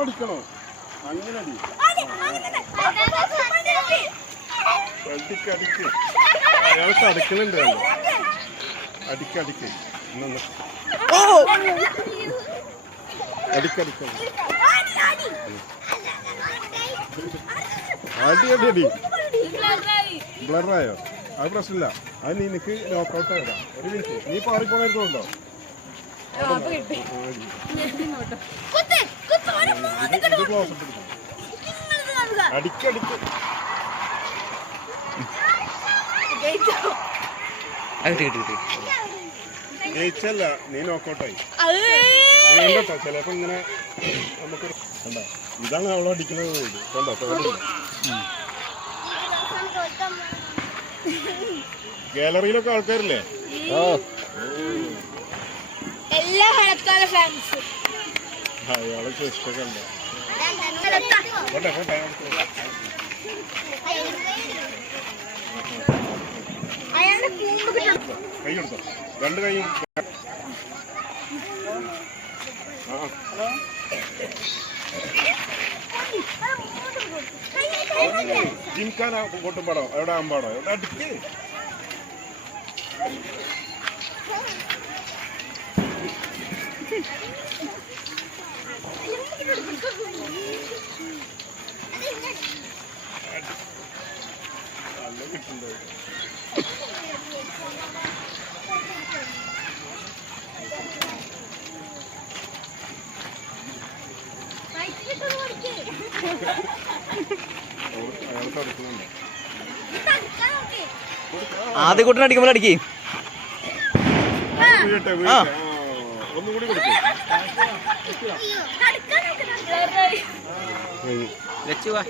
അടിക്കണോ? അങ്ങനെ അടി. അടിക്ക് അടിക്ക്. അയാൾക്ക് അടിക്കലുണ്ട് അടിക്ക് അടിക്ക്. എന്നാ, എന്നാ. അടിക്ക് അടിക്ക് അടി. അടി അടി. ബ്ലറായോ അത് പ്രശ്നമില്ല. അത് നിനക്ക് നോക്കൗട്ട് ആയതാ ഒരു മിനിറ്റ് നീ പാറിപ്പോണായിരുന്നുണ്ടോ അടിക്കടിക്ക് ജയിച്ചല്ല നീ നോക്കൗട്ടായി ചിലപ്പോ ഇങ്ങനെ നമുക്ക് ഇതാണ് അവളെ അടിക്കുന്നത് കേട്ടോ കണ്ടോ? ഗാലറിയിലൊക്കെ ആൾക്കാരില്ലേ? എല്ലാ ഹളത്താല ഫാൻസ് അയാളെ ചെസ്റ്റ് കണ്ടോ പോട്ടെ പോട്ടെ കൈ കൊടുത്തോ. രണ്ട് കൈയും ആ. ജിംഖാന കൊട്ടുംപാടോ എവിടെ ആമ്പാടോ എവിടെ അടിക്ക് നല്ല കിട്ടുന്നുണ്ടോ. ആദ്യ കൂട്ടിന് അടിക്കുമ്പോൾ അടിക്കേ. ആ. വീട്ടെ ഒന്നും കൂടി കൊടുക്കും. ലച്ചു വാ.